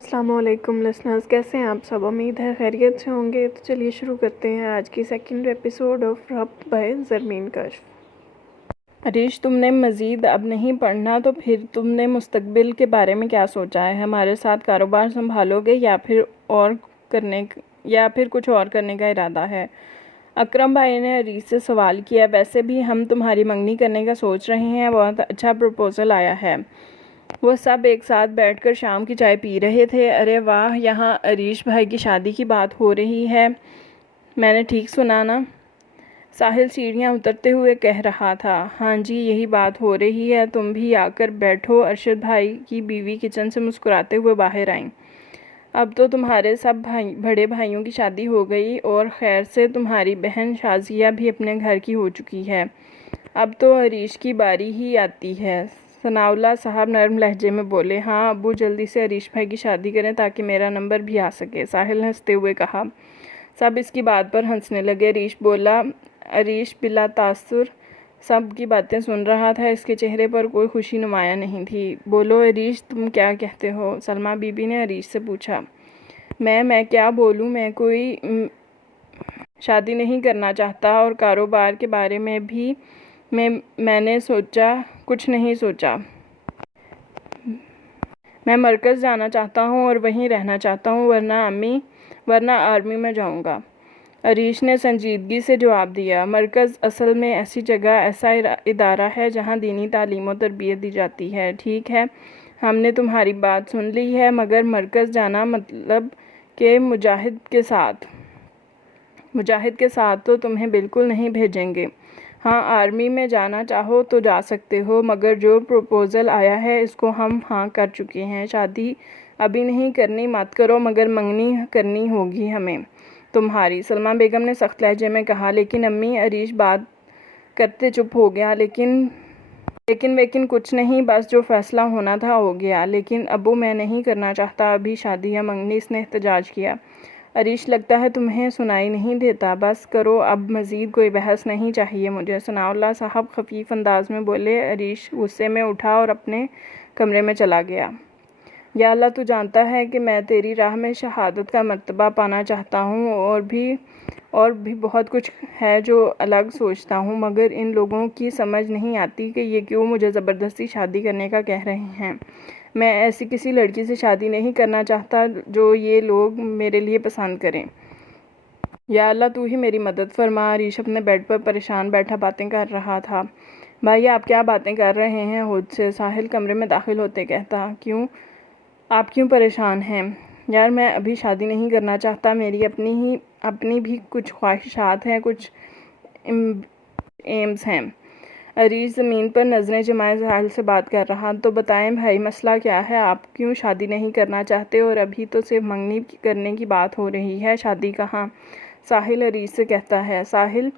السلام علیکم لسنرز، کیسے ہیں آپ سب؟ امید ہے خیریت سے ہوں گے۔ تو چلیے شروع کرتے ہیں آج کی سیکنڈ ایپیسوڈ آف ربط بائے زرمین کشف۔ عریش، تم نے مزید اب نہیں پڑھنا تو پھر تم نے مستقبل کے بارے میں کیا سوچا ہے؟ ہمارے ساتھ کاروبار سنبھالو گے یا پھر کچھ اور کرنے کا ارادہ ہے؟ اکرم بھائی نے عریش سے سوال کیا۔ ویسے بھی ہم تمہاری منگنی کرنے کا سوچ رہے ہیں، بہت اچھا پروپوزل آیا ہے۔ وہ سب ایک ساتھ بیٹھ کر شام کی چائے پی رہے تھے۔ ارے واہ، یہاں عریش بھائی کی شادی کی بات ہو رہی ہے، میں نے ٹھیک سنا نا؟ ساحل سیڑھیاں اترتے ہوئے کہہ رہا تھا۔ ہاں جی، یہی بات ہو رہی ہے، تم بھی آ کر بیٹھو۔ ارشد بھائی کی بیوی کچن سے مسکراتے ہوئے باہر آئیں۔ اب تو تمہارے سب بڑے بھائیوں کی شادی ہو گئی اور خیر سے تمہاری بہن شازیہ بھی اپنے گھر کی ہو چکی ہے، اب تو عریش کی باری ہی آتی ہے۔ ثناءاللہ صاحب نرم لہجے میں بولے۔ ہاں ابو، جلدی سے عریش بھائی کی شادی کریں تاکہ میرا نمبر بھی آ سکے، ساحل نے ہنستے ہوئے کہا۔ سب اس کی بات پر ہنسنے لگے۔ عریش بولا۔ عریش بلا تاثر سب کی باتیں سن رہا تھا، اس کے چہرے پر کوئی خوشی نمایاں نہیں تھی۔ بولو عریش، تم کیا کہتے ہو؟ سلمیٰ بی بی نے عریش سے پوچھا۔ میں کیا بولوں، میں کوئی شادی نہیں کرنا چاہتا، اور کاروبار کے بارے میں بھی میں نے کچھ نہیں سوچا۔ میں مرکز جانا چاہتا ہوں اور وہیں رہنا چاہتا ہوں، ورنہ آرمی میں جاؤں گا۔ عریش نے سنجیدگی سے جواب دیا۔ مرکز اصل میں ایسی جگہ، ایسا ادارہ ہے جہاں دینی تعلیم و تربیت دی جاتی ہے۔ ٹھیک ہے، ہم نے تمہاری بات سن لی ہے، مگر مرکز جانا مطلب کہ مجاہد کے ساتھ تو تمہیں بالکل نہیں بھیجیں گے۔ ہاں، آرمی میں جانا چاہو تو جا سکتے ہو، مگر جو پروپوزل آیا ہے اس کو ہم ہاں کر چکے ہیں۔ شادی ابھی نہیں کرنی مت کرو، مگر منگنی کرنی ہوگی ہمیں تمہاری، سلمیٰ بیگم نے سخت لہجے میں کہا۔ لیکن امی، عریش بات کرتے چپ ہو گیا۔ لیکن کچھ نہیں، بس جو فیصلہ ہونا تھا ہو گیا۔ لیکن ابو، میں نہیں کرنا چاہتا ابھی شادی یا منگنی، اس نے احتجاج کیا۔ عریش، لگتا ہے تمہیں سنائی نہیں دیتا، بس کرو، اب مزید کوئی بحث نہیں چاہیے مجھے، ثناءاللہ صاحب خفیف انداز میں بولے۔ عریش غصے میں اٹھا اور اپنے کمرے میں چلا گیا۔ یا اللہ، تو جانتا ہے کہ میں تیری راہ میں شہادت کا مرتبہ پانا چاہتا ہوں، اور بھی بہت کچھ ہے جو الگ سوچتا ہوں، مگر ان لوگوں کی سمجھ نہیں آتی کہ یہ کیوں مجھے زبردستی شادی کرنے کا کہہ رہے ہیں۔ میں ایسی کسی لڑکی سے شادی نہیں کرنا چاہتا جو یہ لوگ میرے لیے پسند کریں۔ یا اللہ، تو ہی میری مدد فرما۔ عریش اپنے بیڈ پر پریشان بیٹھا باتیں کر رہا تھا۔ بھائی، آپ کیا باتیں کر رہے ہیں خود سے؟ ساحل کمرے میں داخل ہوتے کہتا۔ آپ کیوں پریشان ہیں؟ یار، میں ابھی شادی نہیں کرنا چاہتا، میری اپنی بھی کچھ خواہشات ہیں، کچھ ایمز ہیں۔ عریش زمین پر نظریں جمائے ساحل سے بات کر رہا۔ تو بتائیں بھائی، مسئلہ کیا ہے؟ آپ کیوں شادی نہیں کرنا چاہتے؟ اور ابھی تو صرف منگنی کرنے کی بات ہو رہی ہے، شادی کہاں؟ ساحل عریش سے کہتا ہے۔ ساحل،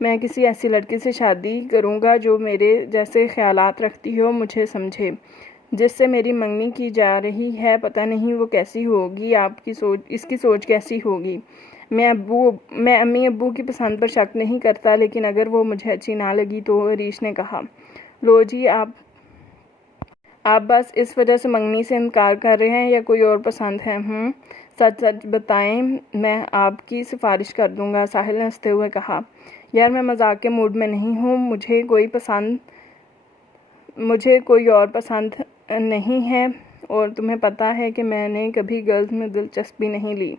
میں کسی ایسی لڑکی سے شادی کروں گا جو میرے جیسے خیالات رکھتی ہو، مجھے سمجھے، جس سے میری منگنی کی جا رہی ہے، پتہ نہیں وہ کیسی ہوگی، اس کی سوچ کیسی ہوگی۔ میں امی ابو کی پسند پر شک نہیں کرتا، لیکن اگر وہ مجھے اچھی نہ لگی تو؟ عریش نے کہا۔ لو جی، آپ بس اس وجہ سے منگنی سے انکار کر رہے ہیں یا کوئی اور پسند ہے؟ سچ بتائیں، میں آپ کی سفارش کر دوں گا، ساحل نے ہنستے ہوئے کہا۔ یار، میں مذاق کے موڈ میں نہیں ہوں، مجھے کوئی اور پسند نہیں ہے، اور تمہیں پتہ ہے کہ میں نے کبھی گرلز میں دلچسپی نہیں لی،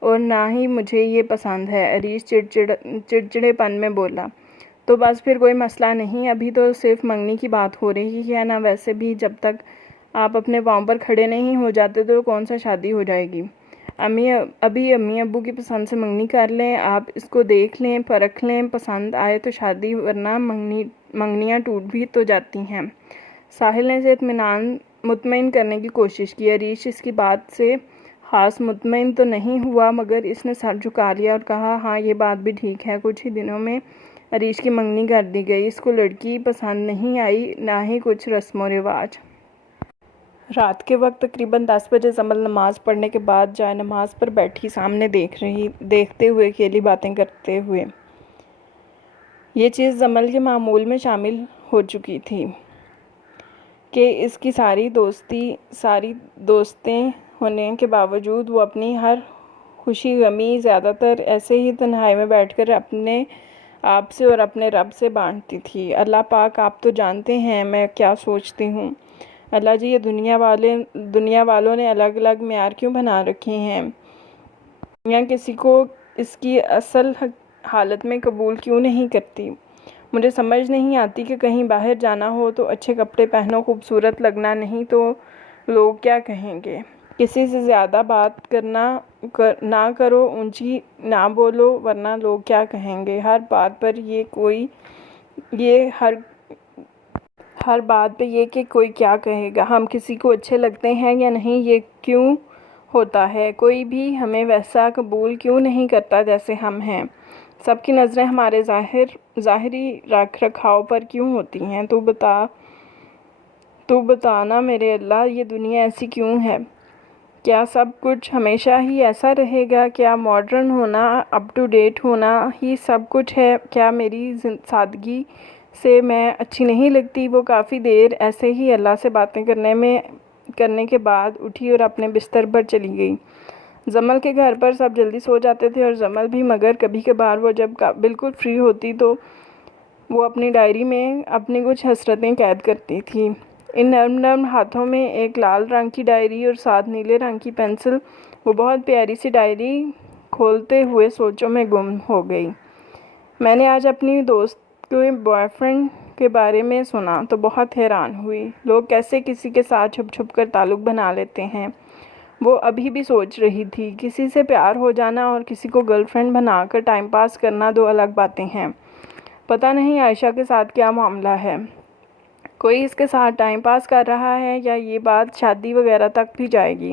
اور نہ ہی مجھے یہ پسند ہے، عریش چڑچڑے پن میں بولا۔ تو بس پھر کوئی مسئلہ نہیں، ابھی تو صرف منگنی کی بات ہو رہی ہے نا، ویسے بھی جب تک آپ اپنے پاؤں پر کھڑے نہیں ہو جاتے تو کون سا شادی ہو جائے گی؟ ابھی امی ابو کی پسند سے منگنی کر لیں، آپ اس کو دیکھ لیں، پرکھ لیں، پسند آئے تو شادی، ورنہ منگنیاں ٹوٹ بھی تو جاتی ہیں۔ ساحل نے اسے مطمئن کرنے کی کوشش کی۔ عریش اس کی بات سے خاص مطمئن تو نہیں ہوا، مگر اس نے سر جھکا لیا اور کہا، ہاں یہ بات بھی ٹھیک ہے۔ کچھ ہی دنوں میں عریش کی منگنی کر دی گئی۔ اس کو لڑکی پسند نہیں آئی، نہ ہی کچھ رسم و رواج۔ رات کے وقت تقریباً 10 بجے زمل نماز پڑھنے کے بعد جائے نماز پر بیٹھی سامنے دیکھتے ہوئے اکیلی باتیں کرتے ہوئے۔ یہ چیز زمل کے معمول میں شامل ہو چکی تھی کہ اس کی ساری دوستیں ہونے کے باوجود وہ اپنی ہر خوشی غمی زیادہ تر ایسے ہی تنہائی میں بیٹھ کر اپنے آپ سے اور اپنے رب سے بانٹتی تھی۔ اللہ پاک، آپ تو جانتے ہیں میں کیا سوچتی ہوں۔ اللہ جی، یہ دنیا والوں نے الگ الگ معیار کیوں بنا رکھے ہیں؟ دنیا کسی کو اس کی اصل حالت میں قبول کیوں نہیں کرتی؟ مجھے سمجھ نہیں آتی کہ کہیں باہر جانا ہو تو اچھے کپڑے پہنو، خوبصورت لگنا، نہیں تو لوگ کیا کہیں گے؟ کسی سے زیادہ بات نہ کرو، اونچی نہ بولو ورنہ لوگ کیا کہیں گے؟ ہر بات پر یہ کہ کوئی کیا کہے گا، ہم کسی کو اچھے لگتے ہیں یا نہیں، یہ کیوں ہوتا ہے؟ کوئی بھی ہمیں ویسا قبول کیوں نہیں کرتا جیسے ہم ہیں؟ سب کی نظریں ہمارے ظاہری رکھ رکھاؤ پر کیوں ہوتی ہیں؟ تو بتانا میرے اللہ، یہ دنیا ایسی کیوں ہے؟ کیا سب کچھ ہمیشہ ہی ایسا رہے گا؟ کیا ماڈرن ہونا، اپ ٹو ڈیٹ ہونا ہی سب کچھ ہے؟ کیا میری سادگی سے میں اچھی نہیں لگتی؟ وہ کافی دیر ایسے ہی اللہ سے باتیں کرنے کے بعد اٹھی اور اپنے بستر پر چلی گئی۔ زمل کے گھر پر سب جلدی سو جاتے تھے اور زمل بھی، مگر کبھی کبھار وہ جب بالکل فری ہوتی تو وہ اپنی ڈائری میں اپنی کچھ حسرتیں قید کرتی تھی۔ ان نرم نرم ہاتھوں میں ایک لال رنگ کی ڈائری اور ساتھ نیلے رنگ کی پنسل، وہ بہت پیاری سی ڈائری کھولتے ہوئے سوچوں میں گم ہو گئی۔ میں نے آج اپنی دوست کے بوائے فرینڈ کے بارے میں سنا تو بہت حیران ہوئی۔ لوگ کیسے کسی کے ساتھ چھپ چھپ کر تعلق بنا لیتے ہیں؟ وہ ابھی بھی سوچ رہی تھی، کسی سے پیار ہو جانا اور کسی کو گرل فرینڈ بنا کر ٹائم پاس کرنا دو الگ باتیں ہیں۔ پتہ نہیں عائشہ کے ساتھ کیا معاملہ ہے، کوئی اس کے ساتھ ٹائم پاس کر رہا ہے یا یہ بات شادی وغیرہ تک بھی جائے گی؟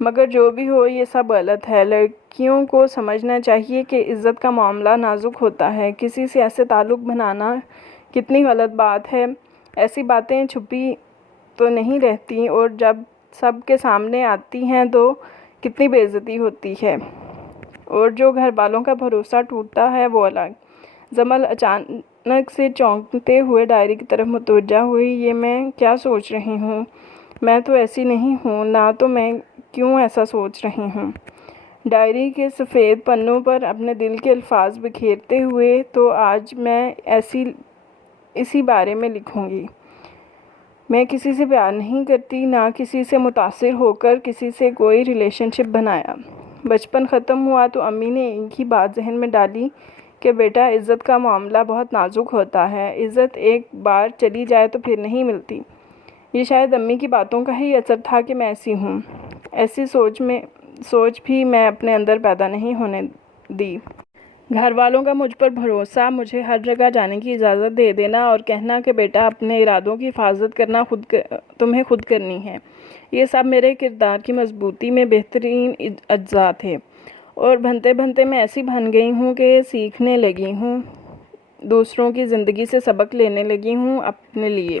مگر جو بھی ہو، یہ سب غلط ہے۔ لڑکیوں کو سمجھنا چاہیے کہ عزت کا معاملہ نازک ہوتا ہے۔ کسی سے ایسے تعلق بنانا کتنی غلط بات ہے۔ ایسی باتیں چھپی تو نہیں رہتی اور جب سب کے سامنے آتی ہیں تو کتنی بے عزتی ہوتی ہے، اور جو گھر والوں کا بھروسہ ٹوٹتا ہے وہ الگ۔ زمل اچانک سے چونکتے ہوئے ڈائری کی طرف متوجہ ہوئی۔ یہ میں کیا سوچ رہی ہوں؟ میں تو ایسی نہیں ہوں، نہ تو میں کیوں ایسا سوچ رہی ہوں؟ ڈائری کے سفید پنوں پر اپنے دل کے الفاظ بکھیرتے ہوئے تو آج میں اسی بارے میں لکھوں گی۔ میں کسی سے پیار نہیں کرتی، نہ کسی سے متاثر ہو کر کسی سے کوئی ریلیشن شپ بنایا۔ بچپن ختم ہوا تو امی نے ایک ہی بات ذہن میں ڈالی کہ بیٹا، عزت کا معاملہ بہت نازک ہوتا ہے، عزت ایک بار چلی جائے تو پھر نہیں ملتی۔ یہ شاید امی کی باتوں کا ہی اثر تھا کہ میں ایسی ہوں۔ ایسی سوچ بھی میں اپنے اندر پیدا نہیں ہونے دی۔ گھر والوں کا مجھ پر بھروسہ، مجھے ہر جگہ جانے کی اجازت دے دینا اور کہنا کہ بیٹا، اپنے ارادوں کی حفاظت کرنا تمہیں خود کرنی ہے، یہ سب میرے کردار کی مضبوطی میں بہترین اجزاء تھے۔ اور بنتے بنتے میں ایسی بن گئی ہوں کہ سیکھنے لگی ہوں، دوسروں کی زندگی سے سبق لینے لگی ہوں اپنے لیے۔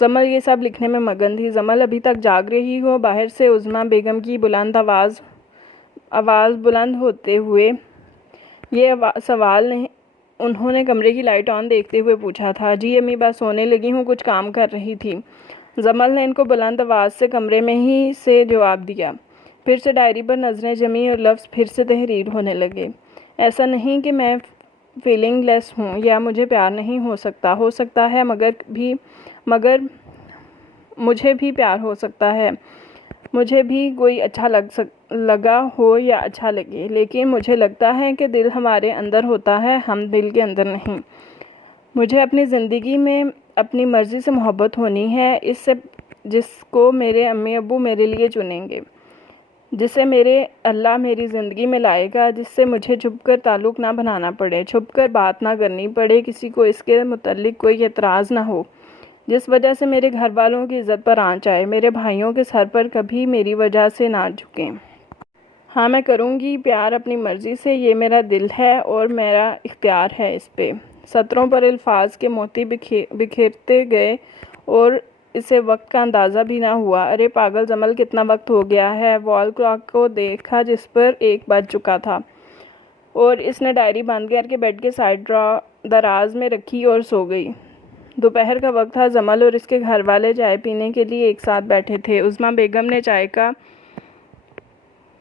زمل یہ سب لکھنے میں مگن تھی۔ زمل ابھی تک جاگ رہی ہو۔ باہر سے عظمیٰ بیگم کی بلند آواز بلند ہوتے ہوئے یہ سوال انہوں نے کمرے کی لائٹ آن دیکھتے ہوئے پوچھا تھا۔ جی امی، بس سونے لگی ہوں، کچھ کام کر رہی تھی۔ زمل نے ان کو بلند آواز سے کمرے میں ہی سے جواب دیا۔ پھر سے ڈائری پر نظریں جمیں اور لفظ پھر سے تحریر ہونے لگے۔ ایسا نہیں کہ میں فیلنگ لیس ہوں یا مجھے پیار نہیں ہو سکتا ہے، مگر مجھے بھی پیار ہو سکتا ہے، مجھے بھی کوئی اچھا لگا ہو یا اچھا لگے، لیکن مجھے لگتا ہے کہ دل ہمارے اندر ہوتا ہے، ہم دل کے اندر نہیں۔ مجھے اپنی زندگی میں اپنی مرضی سے محبت ہونی ہے، اس سے جس کو میرے امی ابو میرے لیے چنیں گے، جسے میرے اللہ میری زندگی میں لائے گا، جس سے مجھے چھپ کر تعلق نہ بنانا پڑے، چھپ کر بات نہ کرنی پڑے، کسی کو اس کے متعلق کوئی اعتراض نہ ہو، جس وجہ سے میرے گھر والوں کی عزت پر آنچ آئے، میرے بھائیوں کے سر پر کبھی میری وجہ سے نہ جھکیں۔ ہاں، میں کروں گی پیار اپنی مرضی سے، یہ میرا دل ہے اور میرا اختیار ہے اس پہ۔ سطروں پر الفاظ کے موتی بکھرتے گئے اور اسے وقت کا اندازہ بھی نہ ہوا۔ ارے پاگل زمل، کتنا وقت ہو گیا ہے؟ وال کلاک کو دیکھا جس پر 1 بج چکا تھا، اور اس نے ڈائری بند کر کے بیڈ کے سائڈ دراز میں رکھی اور سو گئی۔ دوپہر کا وقت تھا۔ زمل اور اس کے گھر والے چائے پینے کے لیے ایک ساتھ بیٹھے تھے۔ عظمیٰ بیگم نے چائے کا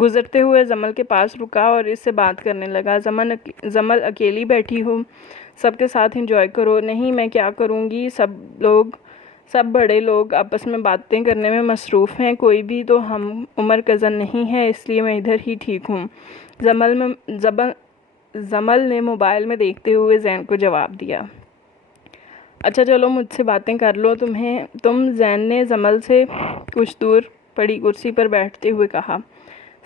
گزرتے ہوئے زمل کے پاس رکا اور اس سے بات کرنے لگا۔ زمل اکیلی بیٹھی ہو، سب کے ساتھ انجوائے کرو۔ نہیں میں کیا کروں گی، سب بڑے لوگ آپس میں باتیں کرنے میں مصروف ہیں، کوئی بھی تو ہم عمر کزن نہیں ہے، اس لیے میں ادھر ہی ٹھیک ہوں۔ زمل نے موبائل میں دیکھتے ہوئے زین کو جواب دیا۔ اچھا چلو مجھ سے باتیں کر لو تم۔ زین نے زمل سے کچھ دور پڑی کرسی پر بیٹھتے ہوئے کہا۔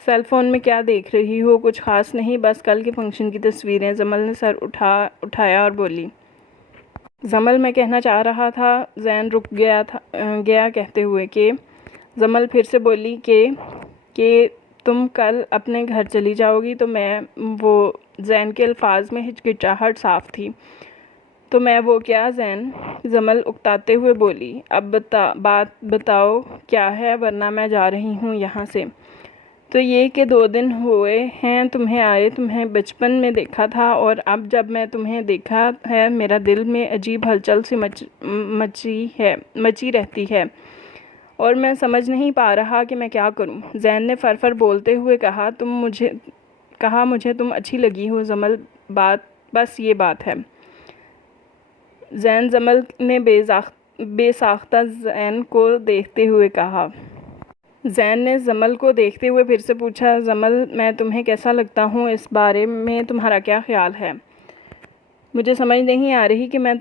سیل فون میں کیا دیکھ رہی ہو؟ کچھ خاص نہیں، بس کل کے فنکشن کی تصویریں۔ زمل نے سر اٹھایا اور بولی۔ زمل میں کہنا چاہ رہا تھا۔ زین رک گیا کہتے ہوئے کہ۔ زمل پھر سے بولی کہ تم کل اپنے گھر چلی جاؤ گی تو میں وہ زین کے الفاظ میں ہچکچاہٹ صاف تھی۔ تو میں وہ کیا زین؟ زمل اکتاتے ہوئے بولی۔ اب بات بتاؤ کیا ہے، ورنہ میں جا رہی ہوں یہاں سے۔ تو یہ کہ 2 دن ہوئے ہیں تمہیں آئے، تمہیں بچپن میں دیکھا تھا اور اب جب میں تمہیں دیکھا ہے میرا دل میں عجیب ہلچل سی مچی رہتی ہے اور میں سمجھ نہیں پا رہا کہ میں کیا کروں۔ زین نے فر بولتے ہوئے کہا۔ مجھے تم اچھی لگی ہو زمل، بس یہ بات ہے۔ زمل نے بے ساختہ زین کو دیکھتے ہوئے کہا۔ زین نے زمل کو دیکھتے ہوئے پھر سے پوچھا۔ زمل میں تمہیں کیسا لگتا ہوں، اس بارے میں تمہارا کیا خیال ہے؟ مجھے سمجھ نہیں آ رہی کہ میں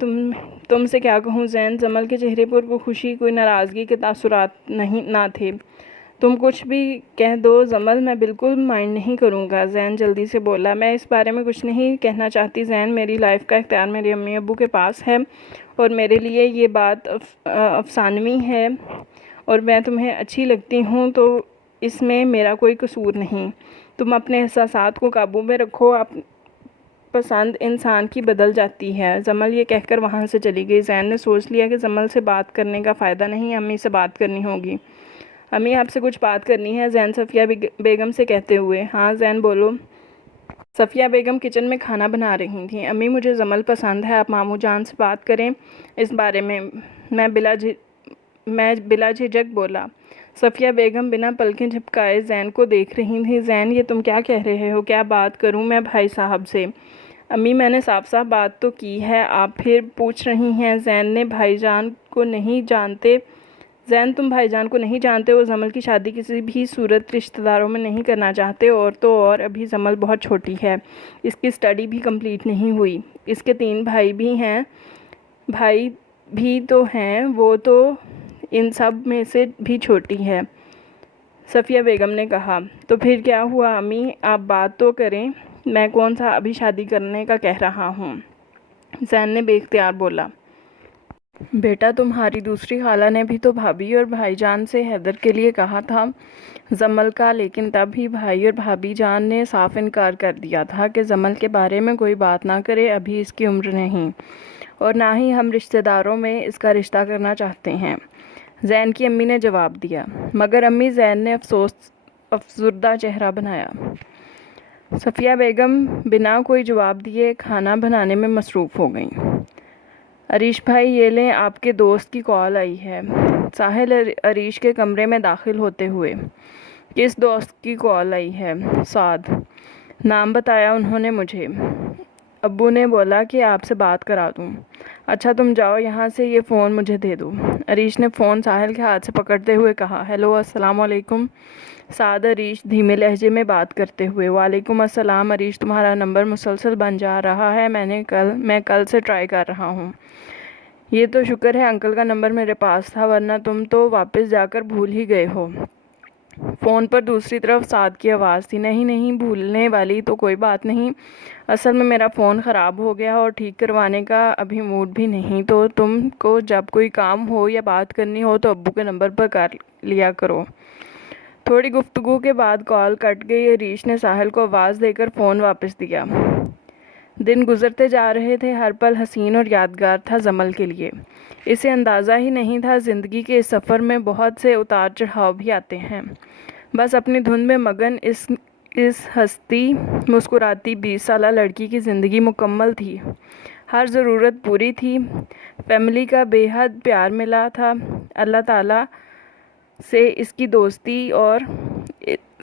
تم سے کیا کہوں زین۔ زمل کے چہرے پر کوئی خوشی، کوئی ناراضگی کے تاثرات نہ تھے۔ تم کچھ بھی کہہ دو زمل، میں بالکل مائنڈ نہیں کروں گا، زین جلدی سے بولا۔ میں اس بارے میں کچھ نہیں کہنا چاہتی زین، میری لائف کا اختیار میرے امی ابو کے پاس ہے اور میرے لیے یہ بات افسانوی ہے اور میں تمہیں اچھی لگتی ہوں تو اس میں میرا کوئی قصور نہیں۔ تم اپنے احساسات کو قابو میں رکھو، پسند انسان کی بدل جاتی ہے۔ زمل یہ کہہ کر وہاں سے چلی گئی۔ زین نے سوچ لیا کہ زمل سے بات کرنے کا فائدہ نہیں، امی سے بات کرنی ہوگی۔ امی آپ سے کچھ بات کرنی ہے زین، صفیہ بیگم سے کہتے ہوئے۔ ہاں زین بولو۔ صفیہ بیگم کچن میں کھانا بنا رہی تھیں۔ امی مجھے زمل پسند ہے، آپ ماموں جان سے بات کریں اس بارے میں، میں بلا جھجک بولا۔ صفیہ بیگم بنا پلکیں جھپکائے زین کو دیکھ رہی تھیں۔ زین یہ تم کیا کہہ رہے ہو، کیا بات کروں میں بھائی صاحب سے؟ امی میں نے صاف بات تو کی ہے، آپ پھر پوچھ رہی ہیں۔ زین تم بھائی جان کو نہیں جانتے، وہ زمل کی شادی کسی بھی صورت رشتہ داروں میں نہیں کرنا چاہتے، اور تو اور ابھی زمل بہت چھوٹی ہے، اس کی اسٹڈی بھی کمپلیٹ نہیں ہوئی، اس کے 3 بھائی بھی تو ہیں، وہ تو ان سب میں سے بھی چھوٹی ہے، صفیہ بیگم نے کہا۔ تو پھر کیا ہوا امی، آپ بات تو کریں، میں کون سا ابھی شادی کرنے کا کہہ رہا ہوں، زین نے بے اختیار بولا۔ بیٹا تمہاری دوسری خالہ نے بھی تو بھابھی اور بھائی جان سے حیدر کے لیے کہا تھا زمل کا، لیکن تب بھی بھائی اور بھابھی جان نے صاف انکار کر دیا تھا کہ زمل کے بارے میں کوئی بات نہ کرے، ابھی اس کی عمر نہیں اور نہ ہی ہم رشتہ داروں میں اس کا رشتہ کرنا چاہتے ہیں، زین کی امی نے جواب دیا۔ مگر امی، زین نے افسردہ چہرہ بنایا۔ صفیہ بیگم بنا کوئی جواب دیے کھانا بنانے میں مصروف ہو گئیں۔ عریش بھائی یہ لیں آپ کے دوست کی کال آئی ہے، ساحل عریش کے کمرے میں داخل ہوتے ہوئے۔ کس دوست کی کال آئی ہے؟ سعد، نام بتایا انہوں نے مجھے، ابو نے بولا کہ آپ سے بات کرا دوں۔ اچھا تم جاؤ یہاں سے، یہ فون مجھے دے دو، عریش نے فون ساحل کے ہاتھ سے پکڑتے ہوئے کہا۔ ہیلو السلام علیکم، سعد عریش دھیمے لہجے میں بات کرتے ہوئے۔ وعلیکم السلام عریش، تمہارا نمبر مسلسل بن جا رہا ہے، میں کل سے ٹرائی کر رہا ہوں۔ یہ تو شکر ہے انکل کا نمبر میرے پاس تھا، ورنہ تم تو واپس جا کر بھول ہی گئے ہو۔ فون پر دوسری طرف سعد کی آواز تھی۔ نہیں بھولنے والی تو کوئی بات نہیں، اصل میں میرا فون خراب ہو گیا اور ٹھیک کروانے کا ابھی موڈ بھی نہیں، تو تم کو جب کوئی کام ہو یا بات کرنی ہو تو ابو کے نمبر پر کر لیا کرو۔ تھوڑی گفتگو کے بعد کال کٹ گئی۔ عریش نے ساحل کو آواز دے کر فون واپس دیا۔ دن گزرتے جا رہے تھے، ہر پل حسین اور یادگار تھا زمل کے لیے۔ اسے اندازہ ہی نہیں تھا زندگی کے اس سفر میں بہت سے اتار چڑھاؤ بھی آتے ہیں۔ بس اپنی دھن میں مگن اس ہنستی مسکراتی 20 سالہ لڑکی کی زندگی مکمل تھی، ہر ضرورت پوری تھی، فیملی کا بے حد پیار ملا تھا، اللہ تعالیٰ سے اس کی دوستی اور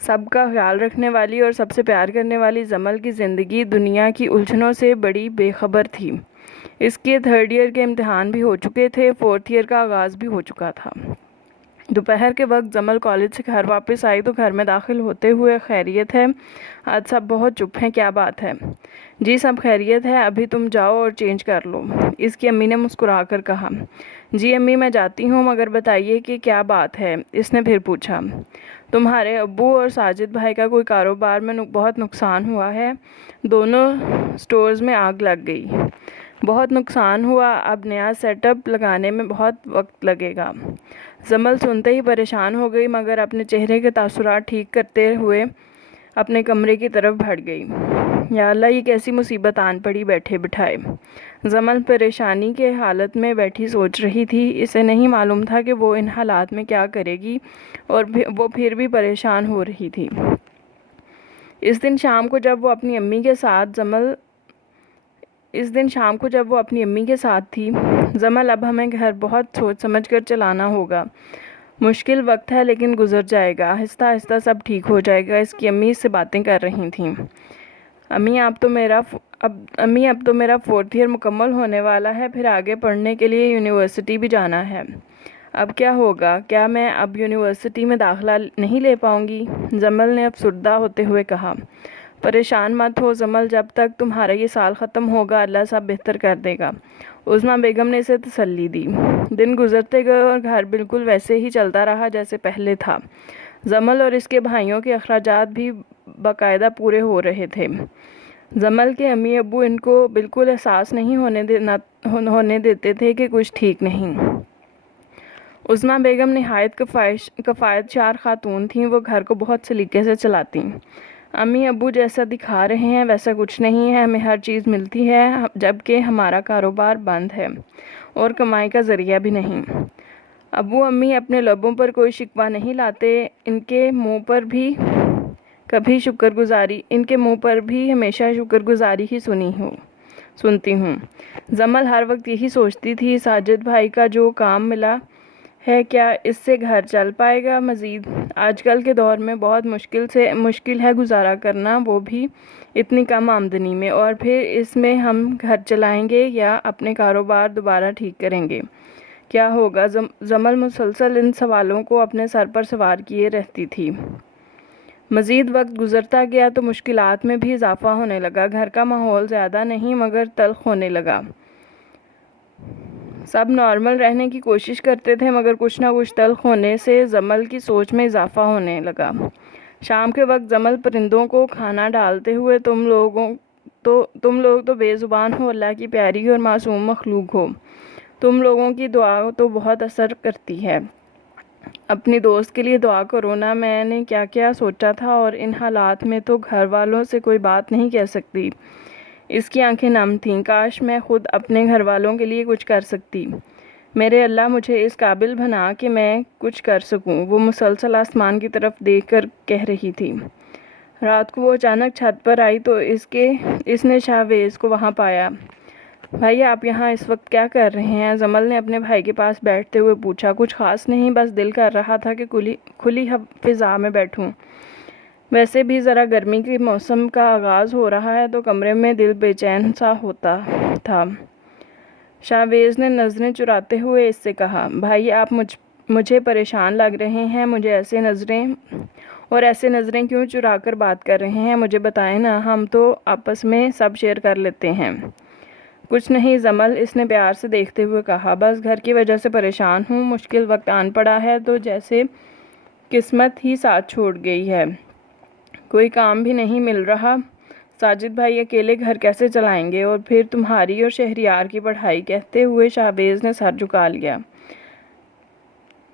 سب کا خیال رکھنے والی اور سب سے پیار کرنے والی جمل کی زندگی دنیا کی الجھنوں سے بڑی بے خبر تھی۔ اس کے 3rd ایئر کے امتحان بھی ہو چکے تھے، 4th ایئر کا آغاز بھی ہو چکا تھا۔ دوپہر کے وقت جمل کالج سے گھر واپس آئی تو گھر میں داخل ہوتے ہوئے خیریت ہے؟ آج سب بہت چپ ہیں، کیا بات ہے؟ جی سب خیریت ہے، ابھی تم جاؤ اور چینج کر لو، اس کی امی نے مسکرا کر کہا۔ جی امی میں جاتی ہوں، مگر بتائیے کہ کیا بات ہے؟ اس نے پھر پوچھا۔ تمہارے ابو اور ساجد بھائی کا کوئی کاروبار میں بہت نقصان ہوا ہے، دونوں سٹورز میں آگ لگ گئی۔ بہت نقصان ہوا، اب نیا سیٹ اپ لگانے میں بہت وقت لگے گا۔ جمل سنتے ہی پریشان ہو گئی، مگر اپنے چہرے کے تاثرات ٹھیک کرتے ہوئے اپنے کمرے کی طرف بڑھ گئی۔ یا اللہ، یہ کیسی مصیبت آن پڑی بیٹھے بٹھائے۔ جمل پریشانی کے حالت میں بیٹھی سوچ رہی تھی، اسے نہیں معلوم تھا کہ وہ ان حالات میں کیا کرے گی، اور وہ پھر بھی پریشان ہو رہی تھی۔ اس دن شام کو جب وہ اپنی امی کے ساتھ تھی، جمل اب ہمیں گھر بہت سوچ سمجھ کر چلانا ہوگا، مشکل وقت ہے لیکن گزر جائے گا، آہستہ آہستہ سب ٹھیک ہو جائے گا، اس کی امی اس سے باتیں کر رہی تھیں۔ امی اب تو میرا 4th ایئر مکمل ہونے والا ہے، پھر آگے پڑھنے کے لیے یونیورسٹی بھی جانا ہے، اب کیا ہوگا؟ کیا میں اب یونیورسٹی میں داخلہ نہیں لے پاؤں گی؟ جمل نے افسردہ ہوتے ہوئے کہا۔ پریشان مت ہو جمل، جب تک تمہارا یہ سال ختم ہوگا اللہ سب بہتر کر دے گا، عظمیٰ بیگم نے اسے تسلی دی۔ دن گزرتے گئے اور گھر بالکل ویسے ہی چلتا رہا جیسے پہلے تھا۔ جمل اور اس کے بھائیوں کے اخراجات بھی باقاعدہ پورے ہو رہے تھے۔ جمل کے امی ابو ان کو بالکل احساس نہیں ہونے دیتے تھے کہ کچھ ٹھیک نہیں۔ عظمیٰ بیگم نہایت کفایت شار خاتون تھیں، وہ گھر کو بہت سلیقے سے چلاتیں۔ امی ابو جیسا دکھا رہے ہیں ویسا کچھ نہیں ہے، ہمیں ہر چیز ملتی ہے، جبکہ ہمارا کاروبار بند ہے اور کمائی کا ذریعہ بھی نہیں۔ ابو امی اپنے لبوں پر کوئی شکوہ نہیں لاتے، ان کے منہ پر بھی ہمیشہ شکر گزاری ہی سنتی ہوں۔ جمل ہر وقت یہی سوچتی تھی، ساجد بھائی کا جو کام ملا ہے کیا اس سے گھر چل پائے گا؟ مزید آج کل کے دور میں بہت مشکل ہے گزارا کرنا، وہ بھی اتنی کم آمدنی میں، اور پھر اس میں ہم گھر چلائیں گے یا اپنے کاروبار دوبارہ ٹھیک کریں گے؟ کیا ہوگا؟ جمل مسلسل ان سوالوں کو اپنے سر پر سوار کیے رہتی تھی۔ مزید وقت گزرتا گیا تو مشکلات میں بھی اضافہ ہونے لگا، گھر کا ماحول زیادہ نہیں مگر تلخ ہونے لگا۔ سب نارمل رہنے کی کوشش کرتے تھے مگر کچھ نہ کچھ تلخ ہونے سے جمل کی سوچ میں اضافہ ہونے لگا۔ شام کے وقت جمل پرندوں کو کھانا ڈالتے ہوئے، تم لوگ تو بے زبان ہو، اللہ کی پیاری اور معصوم مخلوق ہو، تم لوگوں کی دعا تو بہت اثر کرتی ہے، اپنی دوست کے لیے دعا کرو نا۔ میں نے کیا کیا سوچا تھا، اور ان حالات میں تو گھر والوں سے کوئی بات نہیں کہہ سکتی۔ اس کی آنکھیں نم تھیں، کاش میں خود اپنے گھر والوں کے لیے کچھ کر سکتی، میرے اللہ مجھے اس قابل بنا کہ میں کچھ کر سکوں، وہ مسلسل آسمان کی طرف دیکھ کر کہہ رہی تھی۔ رات کو وہ اچانک چھت پر آئی تو اس نے شاہویز کو وہاں پایا۔ بھائی آپ یہاں اس وقت کیا کر رہے ہیں؟ جمل نے اپنے بھائی کے پاس بیٹھتے ہوئے پوچھا۔ کچھ خاص نہیں، بس دل کر رہا تھا کہ کھلی فضا میں بیٹھوں، ویسے بھی ذرا گرمی کے موسم کا آغاز ہو رہا ہے تو کمرے میں دل بے چین سا ہوتا تھا۔ شاہویز نے نظریں چراتے ہوئے اس سے کہا، بھائی آپ مجھے پریشان لگ رہے ہیں، مجھے ایسے نظریں کیوں چرا کر بات کر رہے ہیں؟ مجھے بتائیں نا، ہم تو آپس میں سب شیئر کر لیتے ہیں۔ کچھ نہیں جمل، اس نے پیار سے دیکھتے ہوئے کہا، بس گھر کی وجہ سے پریشان ہوں، مشکل وقت آن پڑا ہے تو جیسے قسمت ہی ساتھ چھوڑ گئی ہے، کوئی کام بھی نہیں مل رہا، ساجد بھائی اکیلے گھر کیسے چلائیں گے، اور پھر تمہاری اور شہریار کی پڑھائی۔ کہتے ہوئے شاہویز نے سر جھکا لیا۔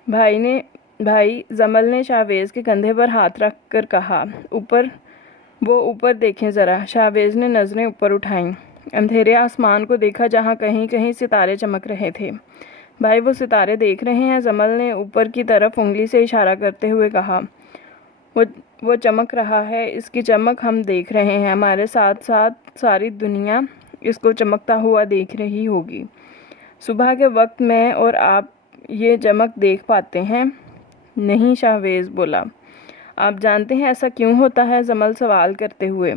بھائی، جمل نے شاہویز کے کندھے پر ہاتھ رکھ کر کہا، وہ اوپر دیکھیں ذرا۔ شاہویز نے نظریں اوپر اٹھائیں، اندھیرے آسمان کو دیکھا جہاں کہیں کہیں ستارے چمک رہے تھے۔ بھائی وہ ستارے دیکھ رہے ہیں؟ جمل نے اوپر کی طرف انگلی سے اشارہ کرتے ہوئے کہا۔ وہ چمک رہا ہے، اس کی چمک ہم دیکھ رہے ہیں، ہمارے ساتھ ساتھ ساری دنیا اس کو چمکتا ہوا دیکھ رہی ہوگی۔ صبح کے وقت میں اور آپ یہ چمک دیکھ پاتے ہیں؟ نہیں، شاہویز بولا۔ آپ جانتے ہیں ایسا کیوں ہوتا ہے؟ جمل سوال کرتے ہوئے۔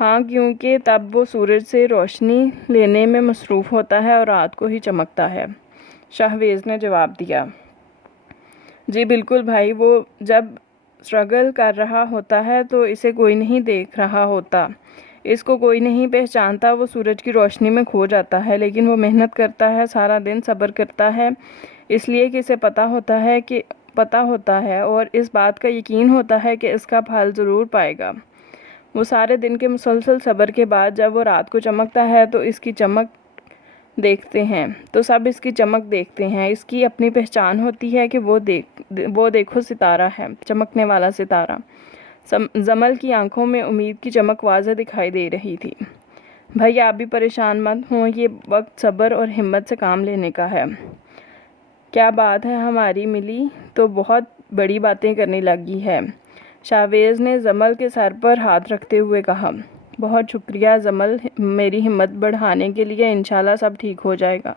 ہاں، کیونکہ تب وہ سورج سے روشنی لینے میں مصروف ہوتا ہے اور رات کو ہی چمکتا ہے، شاہویز نے جواب دیا۔ جی بالکل بھائی، وہ جب اسٹرگل کر رہا ہوتا ہے تو اسے کوئی نہیں دیکھ رہا ہوتا، اس کو کوئی نہیں پہچانتا، وہ سورج کی روشنی میں کھو جاتا ہے، لیکن وہ محنت کرتا ہے، سارا دن صبر کرتا ہے، اس لیے کہ اسے پتہ ہوتا ہے اور اس بات کا یقین ہوتا ہے کہ اس کا پھل ضرور پائے گا۔ وہ سارے دن کے مسلسل صبر کے بعد جب وہ رات کو چمکتا ہے تو اس کی چمک دیکھتے ہیں، تو سب اس کی چمک دیکھتے ہیں، اس کی اپنی پہچان ہوتی ہے کہ وہ دیکھو ستارہ ہے، چمکنے والا ستارہ۔ جمل کی آنکھوں میں امید کی چمک واضح دکھائی دے رہی تھی۔ بھائی آپ بھی پریشان مت ہوں، یہ وقت صبر اور ہمت سے کام لینے کا ہے۔ کیا بات ہے، ہماری ملی تو بہت بڑی باتیں کرنے لگی ہے، شاہویز نے جمل کے سر پر ہاتھ رکھتے ہوئے کہا۔ بہت شکریہ جمل، میری ہمت بڑھانے کے لیے، انشاءاللہ سب ٹھیک ہو جائے گا۔